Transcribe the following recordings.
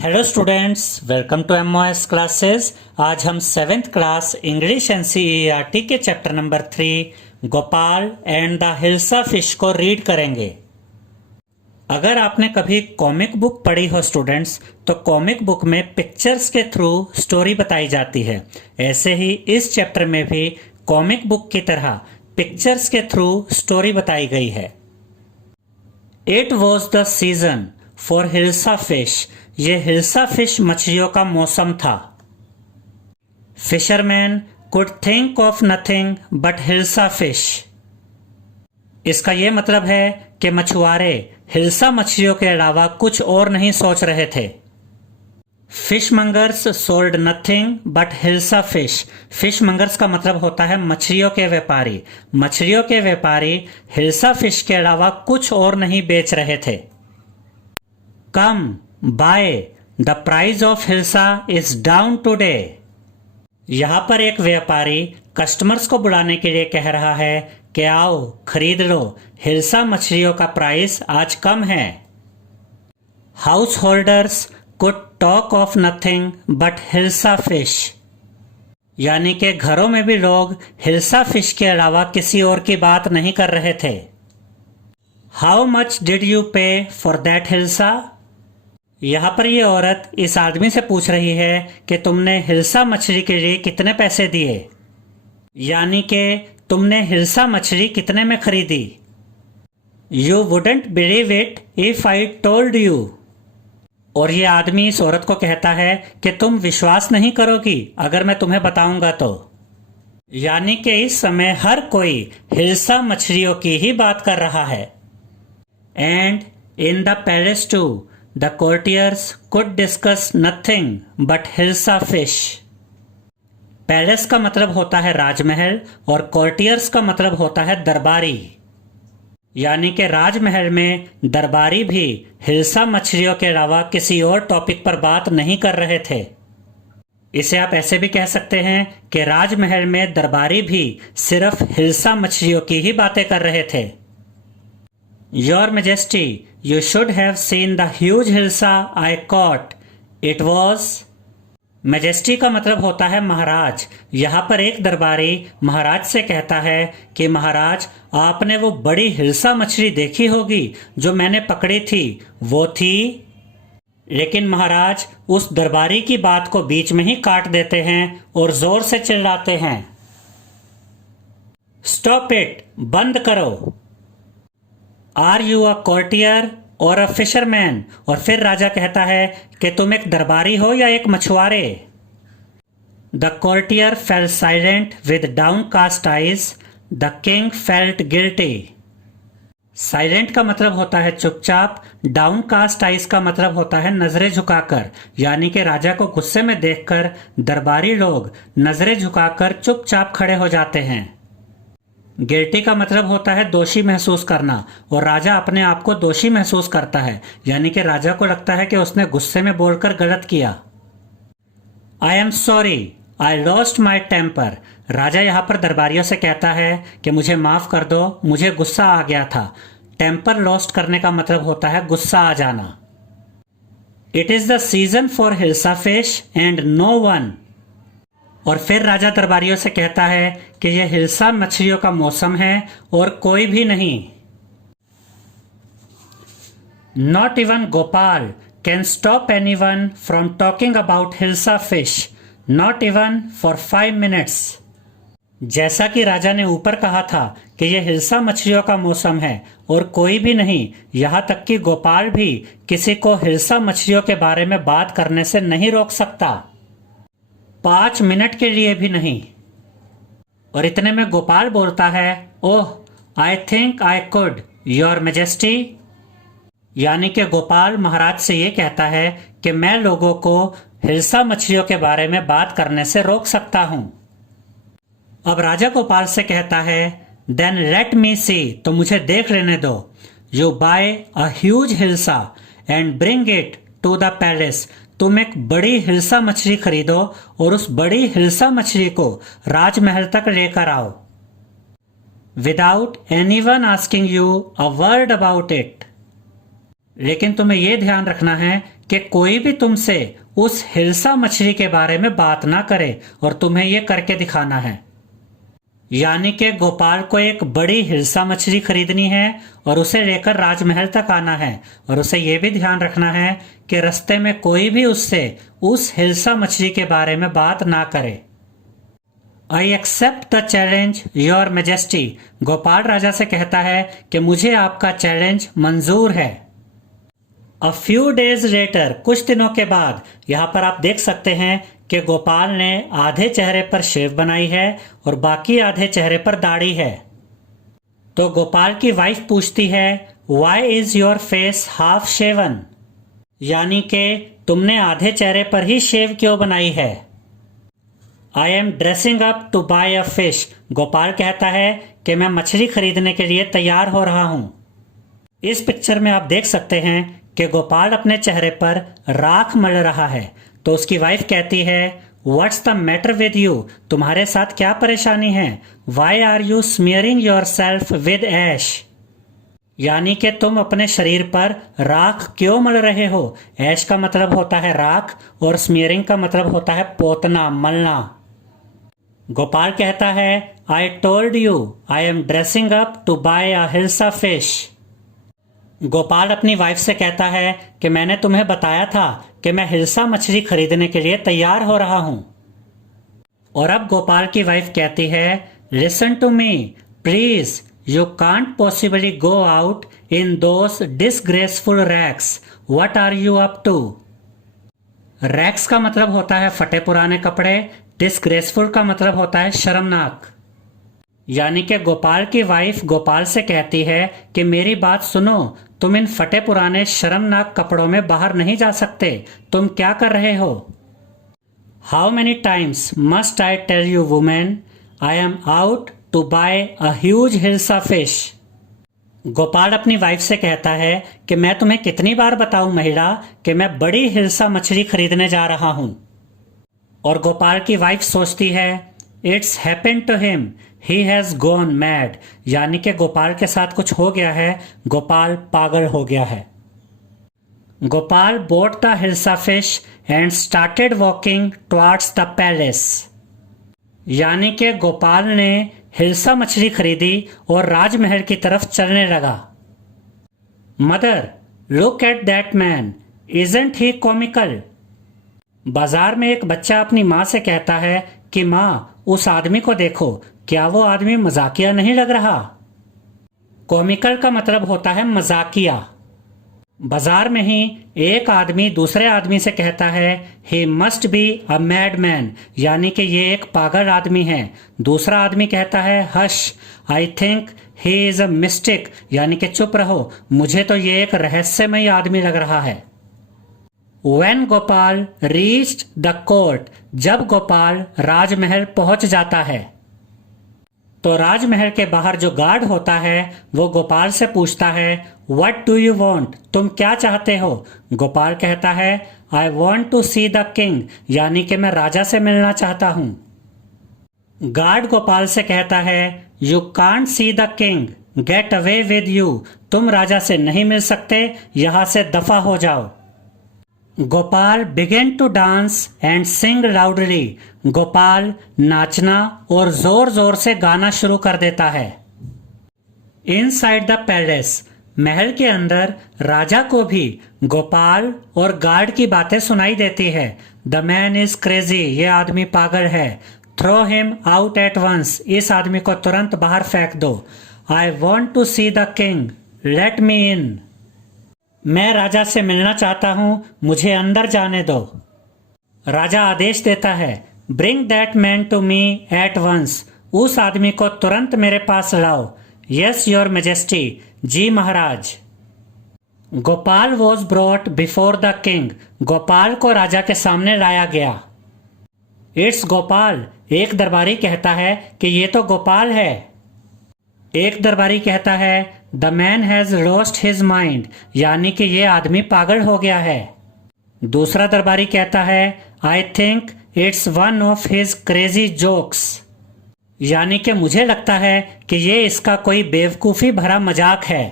Hello students, welcome to MOS classes. आज हम 7th class English NCERT के chapter number 3 Gopal and the hilsa fish को read करेंगे। अगर आपने कभी कॉमिक बुक पढ़ी हो स्टूडेंट्स, तो कॉमिक बुक में पिक्चर्स के थ्रू स्टोरी बताई जाती है। ऐसे ही इस चैप्टर में भी कॉमिक बुक की तरह पिक्चर्स के थ्रू स्टोरी बताई गई है। It was the season for hilsa fish. ये हिल्सा फिश मछलियों का मौसम था। Fisherman could think of nothing but hilsa fish. इसका यह मतलब है कि मछुआरे हिल्सा मछलियों के अलावा कुछ और नहीं सोच रहे थे। Fishmongers sold nothing but hilsa fish. Fishmongers का मतलब होता है मछलियों के व्यापारी। मछलियों के व्यापारी हिल्सा फिश के अलावा कुछ और नहीं बेच रहे थे। Come by the price of hilsa is down today. यहां पर एक व्यापारी कस्टमर्स को बुलाने के लिए कह रहा है कि आओ खरीद लो, हिल्सा मछलियों का प्राइस आज कम है। House holders could talk of nothing but hilsa fish. यानी कि घरों में भी लोग हिल्सा फिश के अलावा किसी और की बात नहीं कर रहे थे। हाउ मच डिड यू पे फॉर दैट हिल्सा। यहां पर यह औरत इस आदमी से पूछ रही है कि तुमने हिल्सा मछली के लिए कितने पैसे दिए, यानी कि तुमने हिल्सा मछली कितने में खरीदी। You wouldn't believe it if I told you. और ये आदमी इस औरत को कहता है कि तुम विश्वास नहीं करोगी अगर मैं तुम्हें बताऊंगा तो। यानी कि इस समय हर कोई हिल्सा मछलियों की ही बात कर रहा है। And in the palace too The courtiers could discuss nothing but hilsa fish। Palace का मतलब होता है राजमहल और कोर्टियर्स का मतलब होता है दरबारी। यानी कि राजमहल में दरबारी भी हिल्सा मछलियों के अलावा किसी और टॉपिक पर बात नहीं कर रहे थे। इसे आप ऐसे भी कह सकते हैं कि राजमहल में दरबारी भी सिर्फ हिल्सा मछलियों की ही बातें कर रहे थे। Your Majesty, you should have seen the huge hilsa I caught. It was। Majesty का मतलब होता है महाराज। यहाँ पर एक दरबारी महाराज से कहता है कि महाराज, आपने वो बड़ी हिल्सा मछली देखी होगी जो मैंने पकड़ी थी, वो थी। लेकिन महाराज उस दरबारी की बात को बीच में ही काट देते हैं और जोर से चिल्लाते हैं, स्टॉप इट, बंद करो। आर यू अ कोर्टियर और अ फिशरमैन। और फिर राजा कहता है कि तुम एक दरबारी हो या एक मछुआरे। The courtier fell silent with downcast eyes. The king felt guilty. Silent का मतलब होता है चुपचाप, डाउन कास्ट आइज का मतलब होता है नजरें झुकाकर। यानी कि राजा को गुस्से में देखकर दरबारी लोग नजरें झुकाकर चुपचाप खड़े हो जाते हैं। गिल्टी का मतलब होता है दोषी महसूस करना, और राजा अपने आप को दोषी महसूस करता है। यानी कि राजा को लगता है कि उसने गुस्से में बोलकर गलत किया। I am sorry, I lost my temper. राजा यहाँ पर दरबारियों से कहता है कि मुझे माफ कर दो, मुझे गुस्सा आ गया था। टेम्पर लॉस्ट करने का मतलब होता है गुस्सा आ जाना। It is the season for hilsa fish and no one. और फिर राजा दरबारियों से कहता है कि यह हिल्सा मछलियों का मौसम है और कोई भी नहीं। Not even Gopal can stop anyone from talking about hilsa fish, not even for 5 minutes. जैसा कि राजा ने ऊपर कहा था कि यह हिल्सा मछलियों का मौसम है और कोई भी नहीं, यहां तक कि गोपाल भी किसी को हिल्सा मछलियों के बारे में बात करने से नहीं रोक सकता, 5 मिनट के लिए भी नहीं। और इतने में गोपाल बोलता है, oh I think I could your majesty. यानी कि गोपाल महाराज से यह कहता है कि मैं लोगों को हिल्सा मछलियों के बारे में बात करने से रोक सकता हूं। अब राजा गोपाल से कहता है, देन लेट मी सी, तो मुझे देख लेने दो। You buy a huge hilsa and bring it to the palace. तुम एक बड़ी हिल्सा मछली खरीदो और उस बड़ी हिल्सा मछली को राजमहल तक लेकर आओ, without anyone asking you a word about it. लेकिन तुम्हें यह ध्यान रखना है कि कोई भी तुमसे उस हिल्सा मछली के बारे में बात ना करे और तुम्हें ये करके दिखाना है। यानी कि गोपाल को एक बड़ी हिल्सा मछली खरीदनी है और उसे लेकर राजमहल तक आना है और उसे यह भी ध्यान रखना है कि रास्ते में कोई भी उससे उस हिल्सा मछली के बारे में बात ना करे। I accept the challenge your majesty. Gopal राजा से कहता है कि मुझे आपका चैलेंज मंजूर है। अ फ्यू डेज लेटर, कुछ दिनों के बाद, यहाँ पर आप देख सकते हैं कि गोपाल ने आधे चेहरे पर शेव बनाई है और बाकी आधे चेहरे पर दाढ़ी है। तो गोपाल की वाइफ पूछती है, why is your face half shaven? यानी कि तुमने आधे चेहरे पर ही शेव क्यों बनाई है? I am dressing up to buy a fish. Gopal कहता है कि मैं मछली खरीदने के लिए तैयार हो रहा हूं। इस पिक्चर में आप देख सकते हैं कि गोपाल अपने चेहरे पर राख मल रहा है। तो उसकी वाइफ कहती है, what's the matter with you? तुम्हारे साथ क्या परेशानी है? Why are you smearing yourself with ash? यानी कि तुम अपने शरीर पर राख क्यों मल रहे हो? ऐश का मतलब होता है राख और स्मीयरिंग का मतलब होता है पोतना, मलना। गोपाल कहता है, I told you I am dressing up to buy a hilsa fish. Gopal अपनी वाइफ से कहता है कि मैंने तुम्हें बताया था कि मैं हिल्सा मछली खरीदने के लिए तैयार हो रहा हूं। और अब गोपाल की वाइफ कहती है, listen to me please, you can't possibly go out in those disgraceful rags. What are you up to? Rags का मतलब होता है फटे पुराने कपड़े, डिसग्रेसफुल का मतलब होता है शर्मनाक। यानी कि गोपाल की वाइफ गोपाल से कहती है कि मेरी बात सुनो, तुम इन फटे पुराने शर्मनाक कपड़ों में बाहर नहीं जा सकते। तुम क्या कर रहे हो? How many times must I tell you women, I am out to buy a huge hilsa fish. Gopal अपनी वाइफ से कहता है कि मैं तुम्हें कितनी बार बताऊं महिला कि मैं बड़ी हिल्सा मछली खरीदने जा रहा हूं। और गोपाल की वाइफ सोचती है, it's happened to him, he has gone mad. यानी कि गोपाल के साथ कुछ हो गया है, गोपाल पागल हो गया है। Gopal boat the hilsa fish and started walking towards the palace. यानी कि गोपाल ने हिल्सा मछली खरीदी और राजमहल की तरफ चलने लगा। Mother, look at that man, isn't he comical? बाजार में एक बच्चा अपनी माँ से कहता है कि माँ, उस आदमी को देखो, क्या वो आदमी मजाकिया नहीं लग रहा? कॉमिकल का मतलब होता है मजाकिया। बाजार में ही एक आदमी दूसरे आदमी से कहता है, he must be a mad man, यानी कि ये एक पागल आदमी है। दूसरा आदमी कहता है, hush, I think he is a mistake, यानी कि चुप रहो, मुझे तो ये एक रहस्यमयी आदमी लग रहा है। When Gopal reached the court, जब गोपाल राजमहल पहुंच जाता है तो राजमहल के बाहर जो गार्ड होता है वो गोपाल से पूछता है, What do you want? तुम क्या चाहते हो? गोपाल कहता है, I want to see the king, यानी कि मैं राजा से मिलना चाहता हूं। गार्ड गोपाल से कहता है, You can't see the king, get away with you, तुम राजा से नहीं मिल सकते, यहां से दफा हो जाओ। Gopal began to dance and sing loudly. Gopal नाचना और जोर जोर से गाना शुरू कर देता है। इनसाइड द पैलेस, महल के अंदर राजा को भी गोपाल और गार्ड की बातें सुनाई देती है। द मैन इज क्रेजी, ये आदमी पागल है। Throw him out at once, इस आदमी को तुरंत बाहर फेंक दो। I want to see the king, let me in, मैं राजा से मिलना चाहता हूं, मुझे अंदर जाने दो। राजा आदेश देता है, bring that man to me at once, उस आदमी को तुरंत मेरे पास लाओ। यस योर मेजेस्टी, जी महाराज। Gopal was brought before the king, Gopal को राजा के सामने लाया गया। इट्स गोपाल, एक दरबारी कहता है कि ये तो गोपाल है। एक दरबारी कहता है, the man has lost his mind, यानी कि ये आदमी पागल हो गया है। दूसरा दरबारी कहता है, I think it's one of his crazy jokes, यानी कि मुझे लगता है कि ये इसका कोई बेवकूफी भरा मजाक है।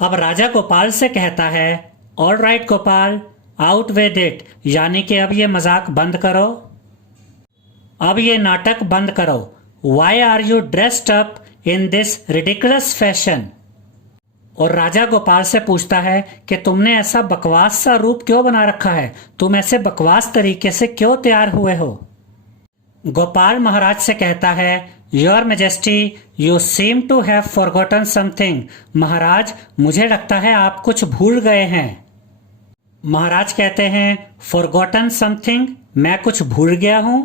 अब राजा गोपाल से कहता है, all right Gopal, out with it, यानी कि अब ये मजाक बंद करो, अब ये नाटक बंद करो। Why are you dressed up in this ridiculous fashion. और राजा गोपाल से पूछता है कि तुमने ऐसा बकवास सा रूप क्यों बना रखा है, तुम ऐसे बकवास तरीके से क्यों तैयार हुए हो। गोपाल महाराज से कहता है, your majesty you seem to have forgotten something. महाराज, मुझे लगता है आप कुछ भूल गए हैं। महाराज कहते हैं, फॉरगॉटन समथिंग, मैं कुछ भूल गया हूं।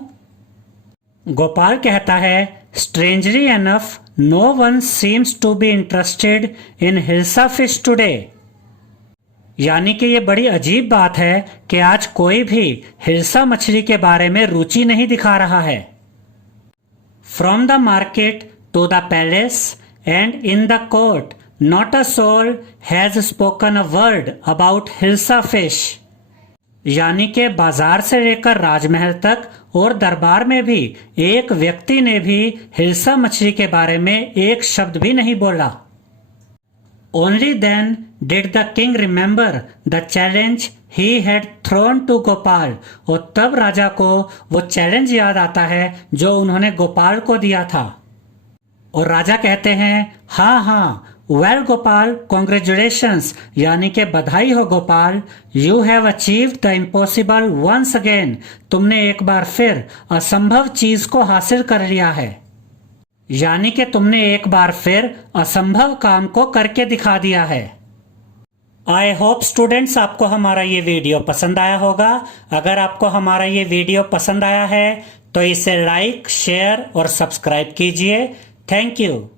गोपाल कहता है, strangely enough no one seems to be interested in hilsa fish today. यानी कि ये बड़ी अजीब बात है कि आज कोई भी हिल्सा मछली के बारे में रुचि नहीं दिखा रहा है। From the market to the palace and in the court not a soul has spoken a word about hilsa fish. यानी कि बाजार से लेकर राजमहल तक और दरबार में भी एक व्यक्ति ने भी हिल्सा मछली के बारे में एक शब्द भी नहीं बोला। Only then did the king remember the challenge he had thrown to Gopal. और तब राजा को वो चैलेंज याद आता है जो उन्होंने गोपाल को दिया था। और राजा कहते हैं, हाँ हाँ, वेल गोपाल, कॉन्ग्रेचुलेशंस, यानी कि बधाई हो Gopal, you have achieved the impossible once again. तुमने एक बार फिर असंभव चीज को हासिल कर लिया है, यानी कि तुमने एक बार फिर असंभव काम को करके दिखा दिया है। आई होप स्टूडेंट्स आपको हमारा ये वीडियो पसंद आया होगा। अगर आपको हमारा ये वीडियो पसंद आया है तो इसे लाइक, शेयर और सब्सक्राइब कीजिए। Thank you.